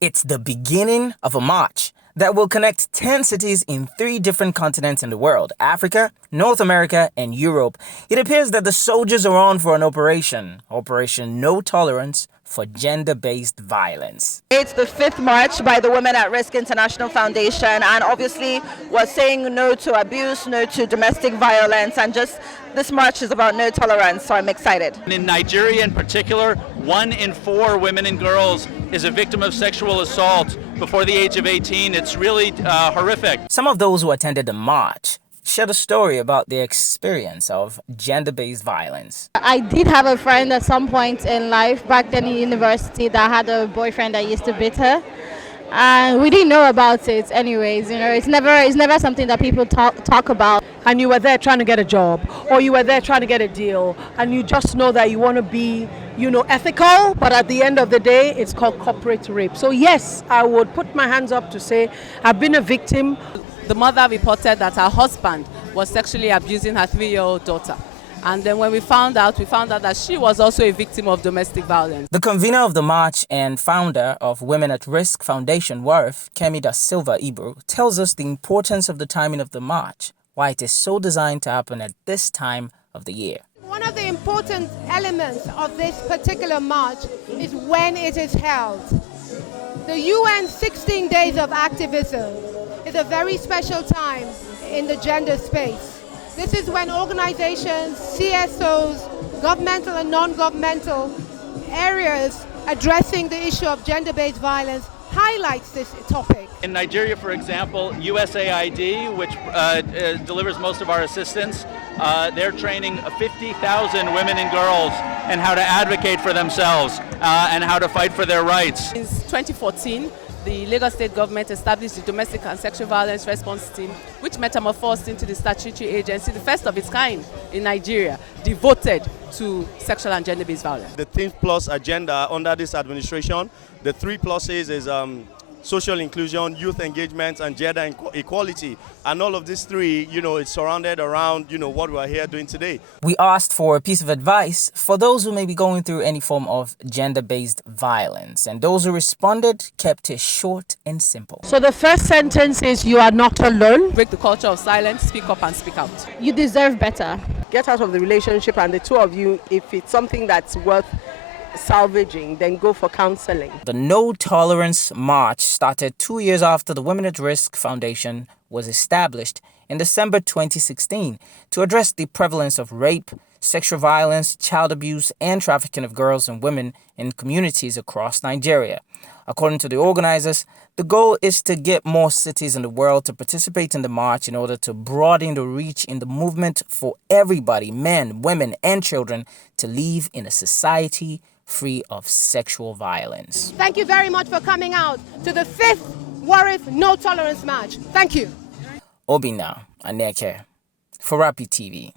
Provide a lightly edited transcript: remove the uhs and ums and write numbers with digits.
It's the beginning of a march that will connect 10 cities in 3 different continents in the world: Africa, North America, and Europe. It appears that the soldiers are on for an Operation No Tolerance for Gender-Based Violence. It's the 5th march by the Women at Risk International Foundation, and obviously we're saying no to abuse, no to domestic violence, and just this march is about no tolerance, so I'm excited. In Nigeria in particular, 1 in 4 women and girls is a victim of sexual assault before the age of 18. It's really horrific. Some of those who attended the march shared a story about their experience of gender-based violence. I did have a friend at some point in life, back then in university, that had a boyfriend that used to beat her. And we didn't know about it anyways, it's never something that people talk about. And you were there trying to get a job, or you were there trying to get a deal, and you just know that you want to be, ethical, but at the end of the day, it's called corporate rape. So yes, I would put my hands up to say I've been a victim. The mother reported that her husband was sexually abusing her 3-year-old daughter. And then when we found out that she was also a victim of domestic violence. The convener of the march and founder of Women at Risk Foundation, Warif March, tells us the importance of the timing of the march, why it is so designed to happen at this time of the year. One of the important elements of this particular march is when it is held. The UN 16 Days of Activism is a very special time in the gender space. This is when organizations, CSOs, governmental and non-governmental areas addressing the issue of gender-based violence highlights this topic. In Nigeria, for example, USAID, which delivers most of our assistance, they're training 50,000 women and girls in how to advocate for themselves and how to fight for their rights. Since 2014, the Lagos State government established the Domestic and Sexual Violence Response Team, which metamorphosed into the statutory agency, the first of its kind in Nigeria, devoted to sexual and gender-based violence. The Think Plus agenda under this administration, the 3 pluses is social inclusion, youth engagement, and gender equality. And all of these 3, it's surrounded around, what we're here doing today. We asked for a piece of advice for those who may be going through any form of gender-based violence. And those who responded kept it short and simple. So the first sentence is, you are not alone. Break the culture of silence, speak up and speak out. You deserve better. Get out of the relationship, and the 2 of you, if it's something that's worth salvaging, then go for counseling. The No Tolerance March started 2 years after the Women at Risk Foundation was established in December 2016 to address the prevalence of rape, sexual violence, child abuse, and trafficking of girls and women in communities across Nigeria. According to the organizers, the goal is to get more cities in the world to participate in the march in order to broaden the reach in the movement for everybody, men, women, and children, to live in a society free of sexual violence. Thank you very much for coming out to the 5th Warif No Tolerance March. Thank you. Obina Aneke for Rapid TV.